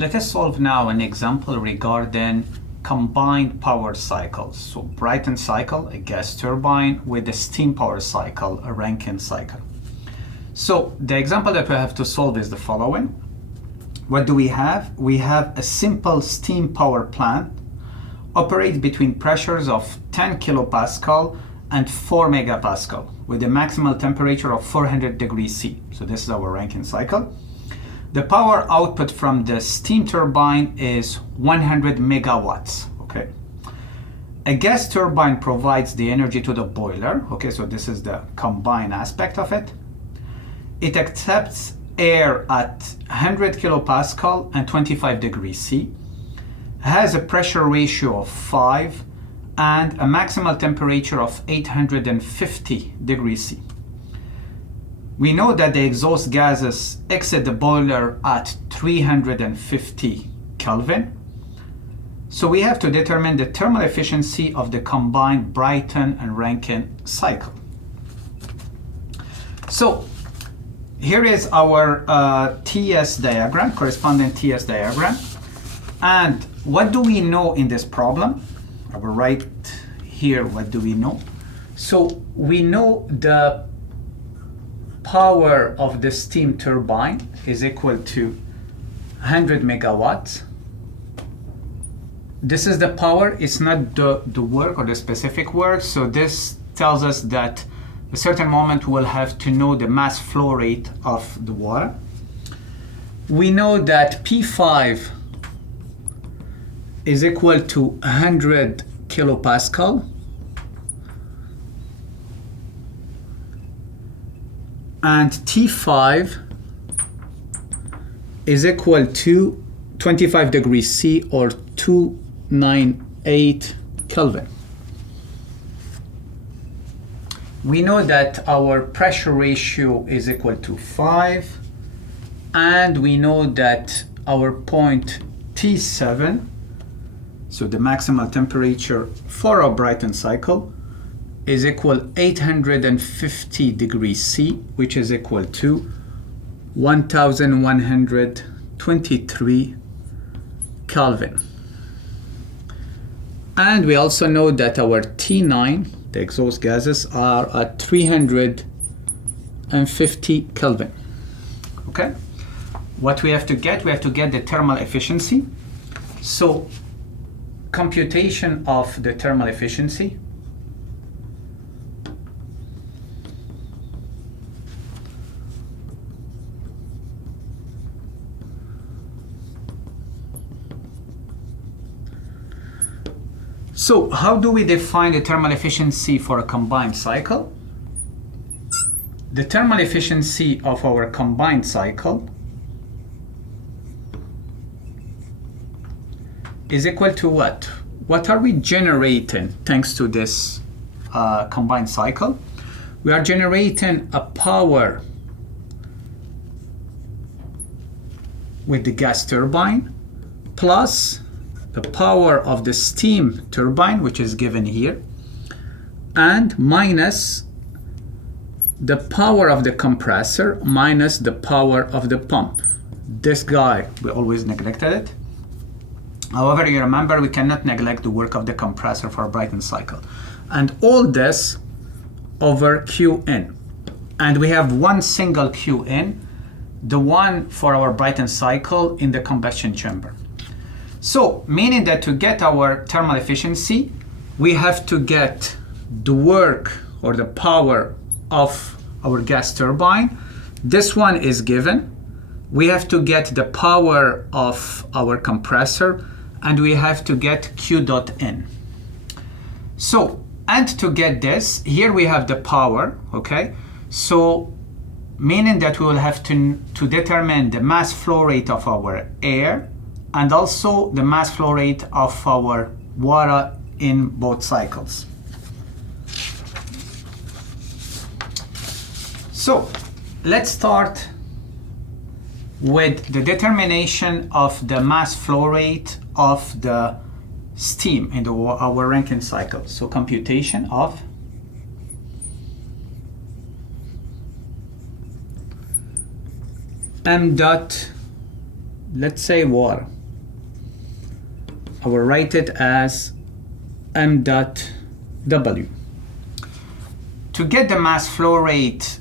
let us solve now an example regarding combined power cycles. So Brayton cycle, a gas turbine, with a steam power cycle, a Rankine cycle. So the example that we have to solve is the following. What do we have? We have a simple steam power plant operates between pressures of 10 kilopascal and 4 megapascal with a maximal temperature of 400 degrees C. So this is our Rankine cycle. The power output from the steam turbine is 100 megawatts. Okay. A gas turbine provides the energy to the boiler. Okay, so this is the combined aspect of it. It accepts air at 100 kilopascal and 25 degrees C, has a pressure ratio of 5 and a maximal temperature of 850 degrees C. We know that the exhaust gases exit the boiler at 350 Kelvin. So we have to determine the thermal efficiency of the combined Brayton and Rankine cycle. So here is our TS diagram, corresponding TS diagram. And what do we know in this problem? I will write here what do we know. So we know the power of the steam turbine is equal to 100 megawatts. This is the power, it's not the work or the specific work. So this tells us that at a certain moment we'll have to know the mass flow rate of the water. We know that P5 is equal to 100 kilopascal and T5 is equal to 25 degrees C or 298 Kelvin. We know that our pressure ratio is equal to 5, and we know that our point T7, so the maximal temperature for our Brayton cycle, is equal 850 degrees C, which is equal to 1123 Kelvin. And we also know that our T9, the exhaust gases, are at 350 Kelvin. Okay? What we have to get the thermal efficiency. So computation of the thermal efficiency. So how do we define the thermal efficiency for a combined cycle? The thermal efficiency of our combined cycle is equal to what? What are we generating thanks to this combined cycle? We are generating a power with the gas turbine plus the power of the steam turbine, which is given here, and minus the power of the compressor minus the power of the pump. This guy, we always neglected it. However, you remember we cannot neglect the work of the compressor for a Brayton cycle. And all this over Qn. And we have one single Qn, the one for our Brayton cycle in the combustion chamber. So, meaning that to get our thermal efficiency, we have to get the work or the power of our gas turbine. This one is given. We have to get the power of our compressor, and we have to get Q dot N. So, and to get this, here we have the power, okay? So, meaning that we will have to determine the mass flow rate of our air and also the mass flow rate of our water in both cycles. So let's start with the determination of the mass flow rate of the steam in our Rankine cycle. So computation of m dot let's say water. I will write it as m dot w. To get the mass flow rate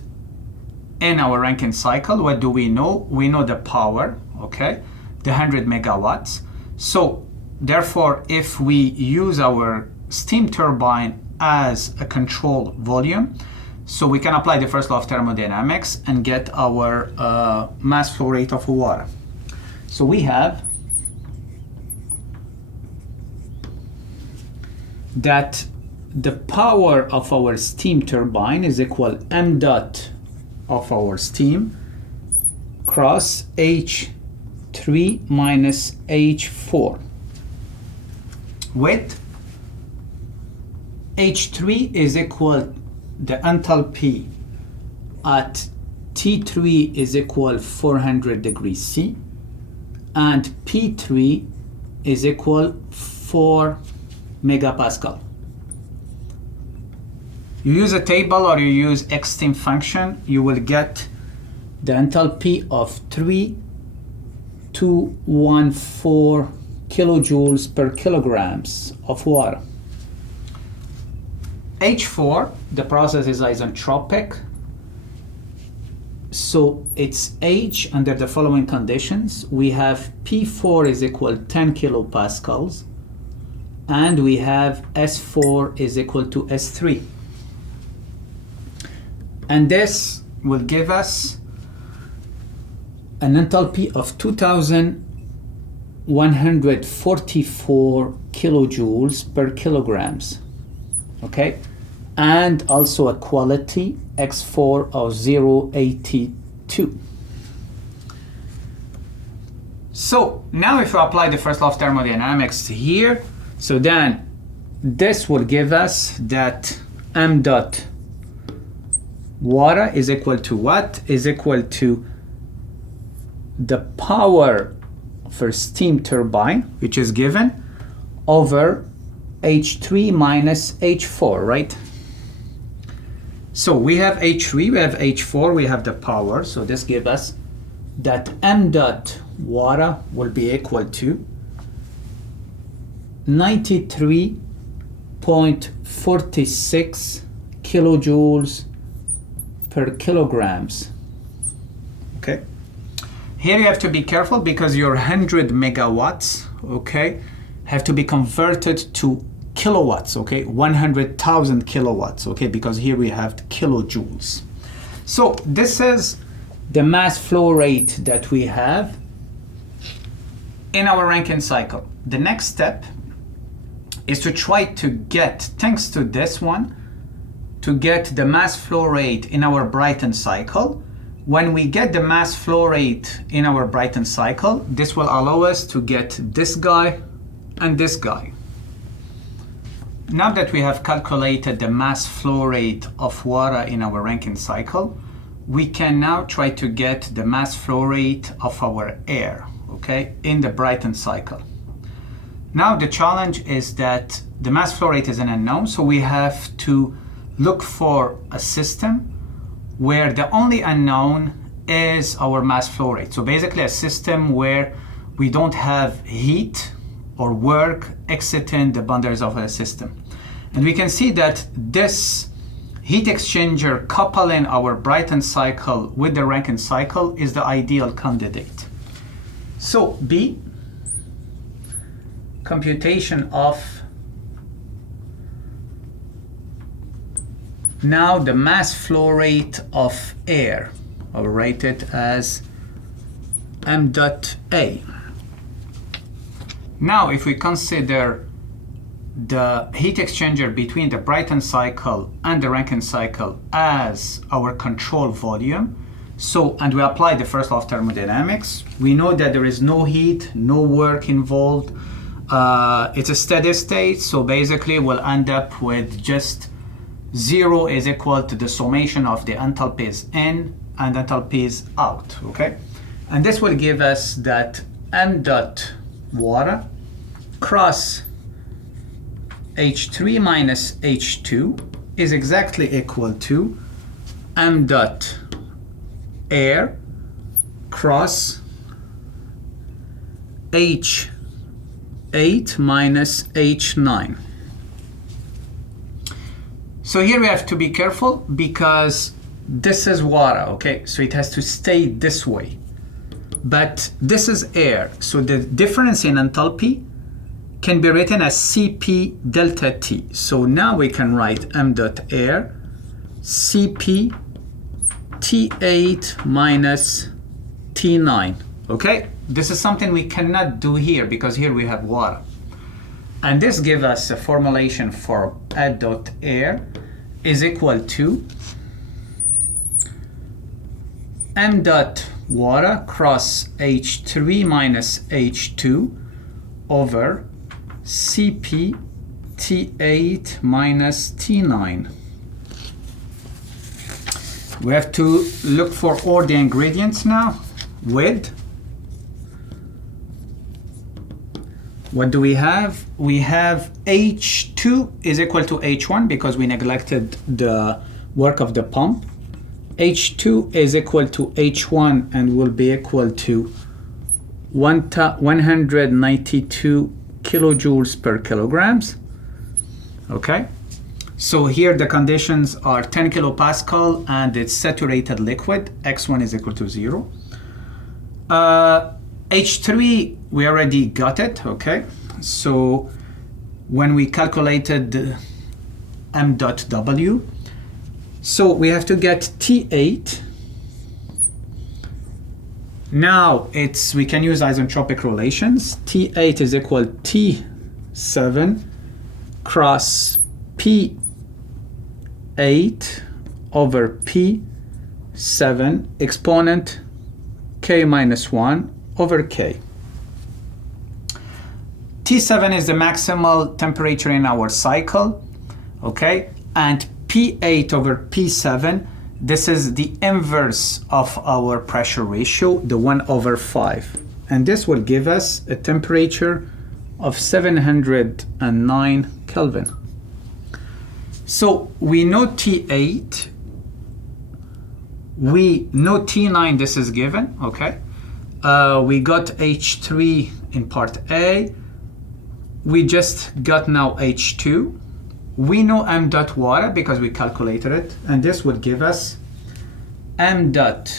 in our Rankine cycle, what do we know? We know the power, okay, the 100 megawatts. So therefore, if we use our steam turbine as a control volume, so we can apply the first law of thermodynamics and get our mass flow rate of water. So we have that the power of our steam turbine is equal m dot of our steam cross H3 minus H4, with H3 is equal the enthalpy at T3 is equal 400 degrees C, and P3 is equal 4 megapascal. You use a table or you use X-steam function, you will get the enthalpy of 3,214 kilojoules per kilograms of water. H4, the process is isentropic, so it's H under the following conditions. We have P4 is equal 10 kilopascals, and we have S4 is equal to S3. And this will give us an enthalpy of 2,144 kilojoules per kilograms, okay? And also a quality X4 of 0.82. So now if we apply the first law of thermodynamics here, so then this will give us that m dot water is equal to what? Is equal to the power for steam turbine, which is given, over H3 minus H4, right? So we have H3, we have H4, we have the power. So this gives us that m dot water will be equal to 93.46 kilojoules per kilograms. Okay. Here you have to be careful because your 100 megawatts, okay, have to be converted to kilowatts, okay, 100,000 kilowatts, okay, because here we have kilojoules. So this is the mass flow rate that we have in our Rankine cycle. The next step is to try to get, thanks to this one, to get the mass flow rate in our Brayton cycle. When we get the mass flow rate in our Brayton cycle, this will allow us to get this guy and this guy. Now that we have calculated the mass flow rate of water in our Rankine cycle, we can now try to get the mass flow rate of our air, okay, in the Brayton cycle. Now the challenge is that the mass flow rate is an unknown, so we have to look for a system where the only unknown is our mass flow rate. So basically a system where we don't have heat or work exiting the boundaries of a system. And we can see that this heat exchanger coupling our Brayton cycle with the Rankine cycle is the ideal candidate. So B, computation of now the mass flow rate of air. I'll write it as m dot A. Now if we consider the heat exchanger between the Brayton cycle and the Rankine cycle as our control volume, so, and we apply the first law of thermodynamics, we know that there is no heat, no work involved. It's a steady state, so basically we'll end up with just 0 is equal to the summation of the enthalpies in and enthalpies out, okay? And this will give us that m dot water cross H3 minus H2 is exactly equal to m dot air cross H8 minus H9. So here we have to be careful because this is water, okay? So it has to stay this way. But this is air, so the difference in enthalpy can be written as Cp delta T. So now we can write m dot air Cp T8 minus T9, okay? This is something we cannot do here because here we have water. And this gives us a formulation for a dot air is equal to m dot water cross H3 minus H2 over Cp T8 minus T9. We have to look for all the ingredients now. With what do we have? We have H2 is equal to H1 because we neglected the work of the pump. H2 is equal to H1 and will be equal to 192 kilojoules per kilograms. Okay, so here the conditions are 10 kilopascal and it's saturated liquid. X1 is equal to 0. H3 we already got it, okay? So when we calculated m dot W, so we have to get T8. Now we can use isentropic relations. T8 is equal to T7 cross P8 over P7 exponent K minus 1 over K. T7 is the maximal temperature in our cycle, okay? And P8 over P7, this is the inverse of our pressure ratio, the 1/5. And this will give us a temperature of 709 Kelvin. So we know T8, we know T9, this is given, okay? We got H3 in part A. We just got now H2. We know m dot water because we calculated it, and this would give us m dot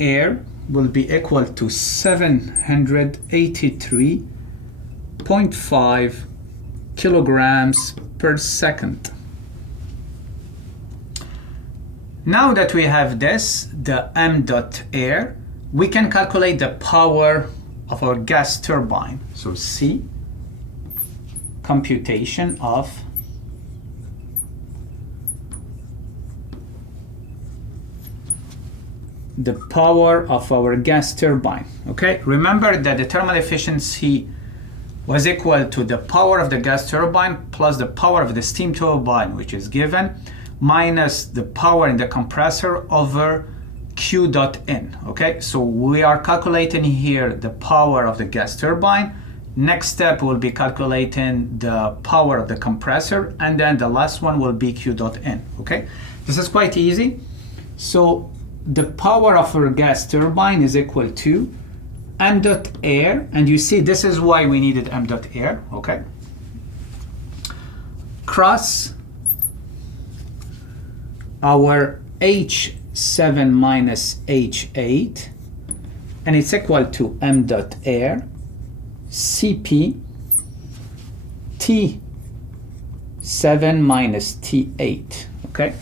air will be equal to 783.5 kilograms per second. Now that we have this, the m dot air, we can calculate the power of our gas turbine. So C, computation of the power of our gas turbine. Okay, remember that the thermal efficiency was equal to the power of the gas turbine plus the power of the steam turbine, which is given, minus the power in the compressor over Q dot N. Okay, so we are calculating here the power of the gas turbine. Next step will be calculating the power of the compressor, and then the last one will be Q dot N. Okay, this is quite easy. So the power of our gas turbine is equal to m dot air, and you see this is why we needed m dot air, okay, cross our H7 minus H8, and it's equal to m dot air Cp T7 minus T8, okay.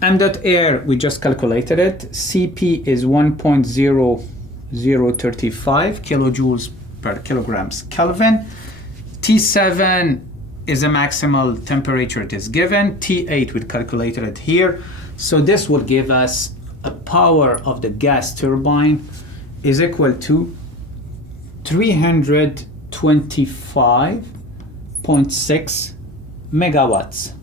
M dot air, we just calculated it. Cp is 1.0035 kilojoules per kilograms Kelvin. T7 is a maximal temperature it is given. T8, we calculated it here. So this will give us a power of the gas turbine is equal to 325.6 megawatts.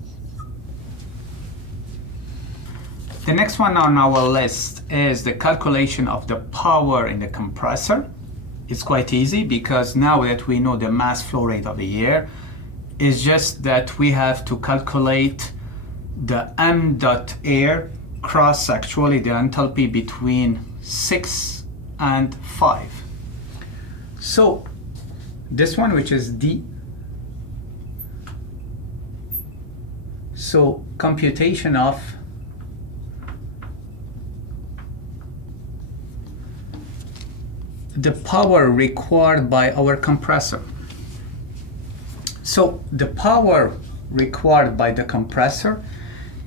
The next one on our list is the calculation of the power in the compressor. It's quite easy because now that we know the mass flow rate of the air, it's just that we have to calculate the m dot air cross actually the enthalpy between 6 and 5. So this one, which is D, so computation of the power required by our compressor. So the power required by the compressor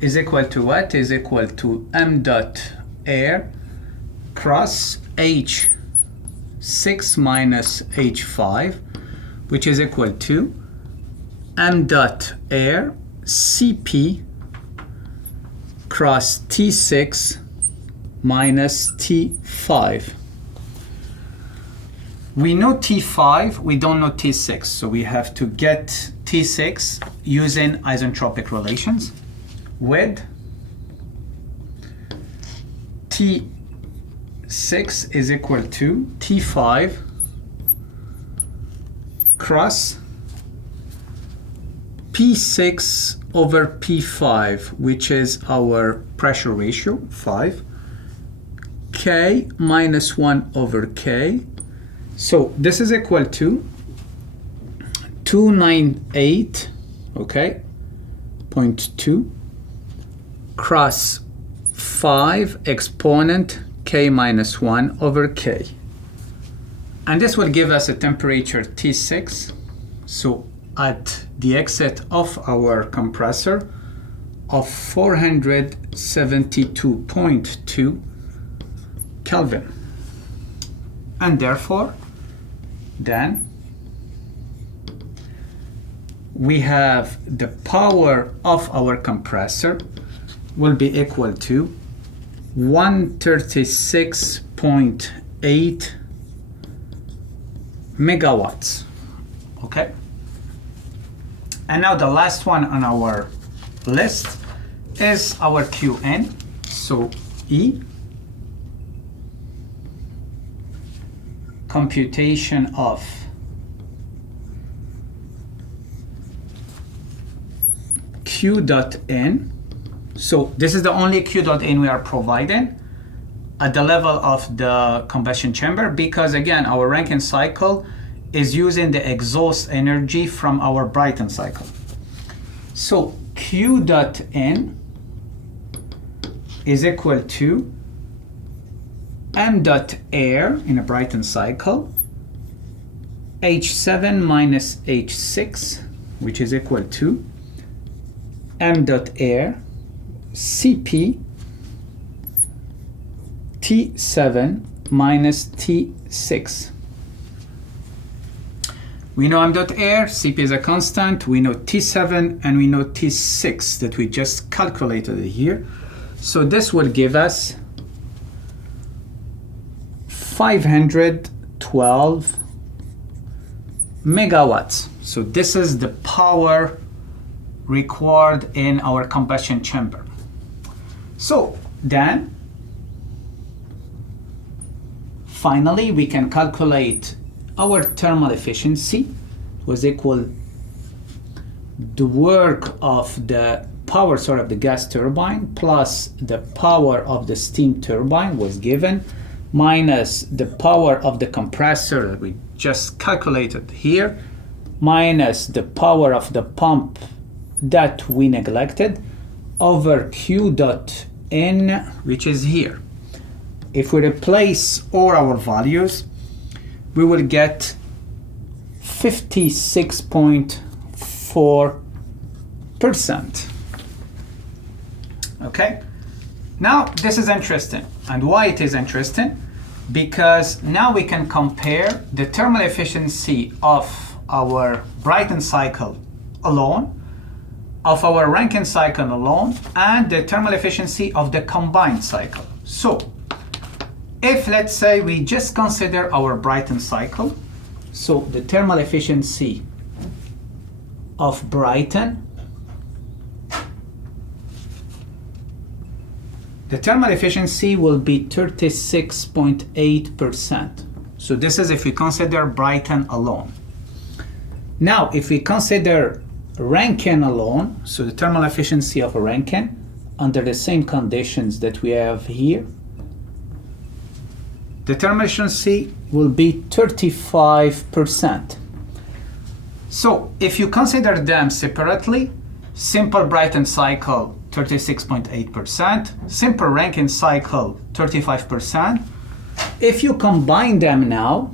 is equal to what? Is equal to m dot air cross H6 minus H5, which is equal to m dot air Cp cross T6 minus T5. We know T5, we don't know T6, so we have to get T6 using isentropic relations with T6 is equal to T5 cross P6 over P5, which is our pressure ratio, 5, K minus 1 over K. So this is equal to 298, okay, 0.2 cross 5 exponent K minus 1 over K. And this will give us a temperature T6, so at the exit of our compressor of 472.2 Kelvin. And therefore, then we have the power of our compressor will be equal to 136.8 megawatts. Okay. And now the last one on our list is our Qn. So E, computation of Q dot N. So this is the only Q dot N we are providing at the level of the combustion chamber, because again, our Rankine cycle is using the exhaust energy from our Brayton cycle. So Q dot N is equal to m dot air in a Brayton cycle, H7 minus H6, which is equal to m dot air Cp T7 minus T6. We know m dot air, Cp is a constant, we know T7, and we know T6 that we just calculated here. So this will give us 512 megawatts. So this is the power required in our combustion chamber. So then, finally, we can calculate our thermal efficiency was equal the work of the power source of the gas turbine plus the power of the steam turbine was given minus the power of the compressor that we just calculated here minus the power of the pump that we neglected over Q dot N, which is here. If we replace all our values, we will get 56.4%. Okay? Now, this is interesting. And why it is interesting? Because now we can compare the thermal efficiency of our Brayton cycle alone, of our Rankine cycle alone, and the thermal efficiency of the combined cycle. So, if let's say we just consider our Brayton cycle, so the thermal efficiency of Brayton, the thermal efficiency will be 36.8%. So this is if we consider Brayton alone. Now, if we consider Rankine alone, so the thermal efficiency of a Rankine under the same conditions that we have here, the thermal efficiency will be 35%. So if you consider them separately, simple Brayton cycle 36.8%, simple Rankine cycle 35%. If you combine them now,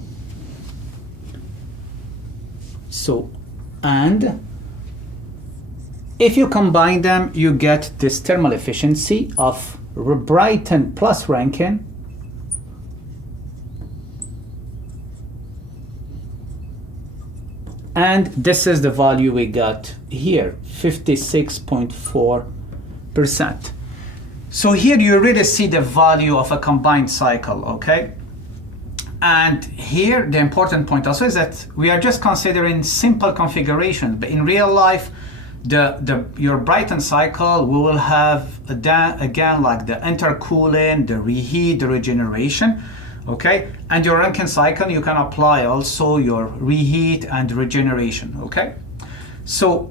if you combine them, you get this thermal efficiency of Brayton plus Rankine and this is the value we got here, 56.4%. So here you really see the value of a combined cycle, okay? And here the important point also is that we are just considering simple configurations, but in real life, your Brayton cycle, we will have again like the intercooling, the reheat, the regeneration, okay? And your Rankine cycle, you can apply also your reheat and regeneration, okay? So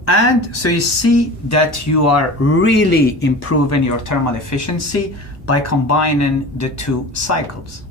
you see that you are really improving your thermal efficiency by combining the two cycles.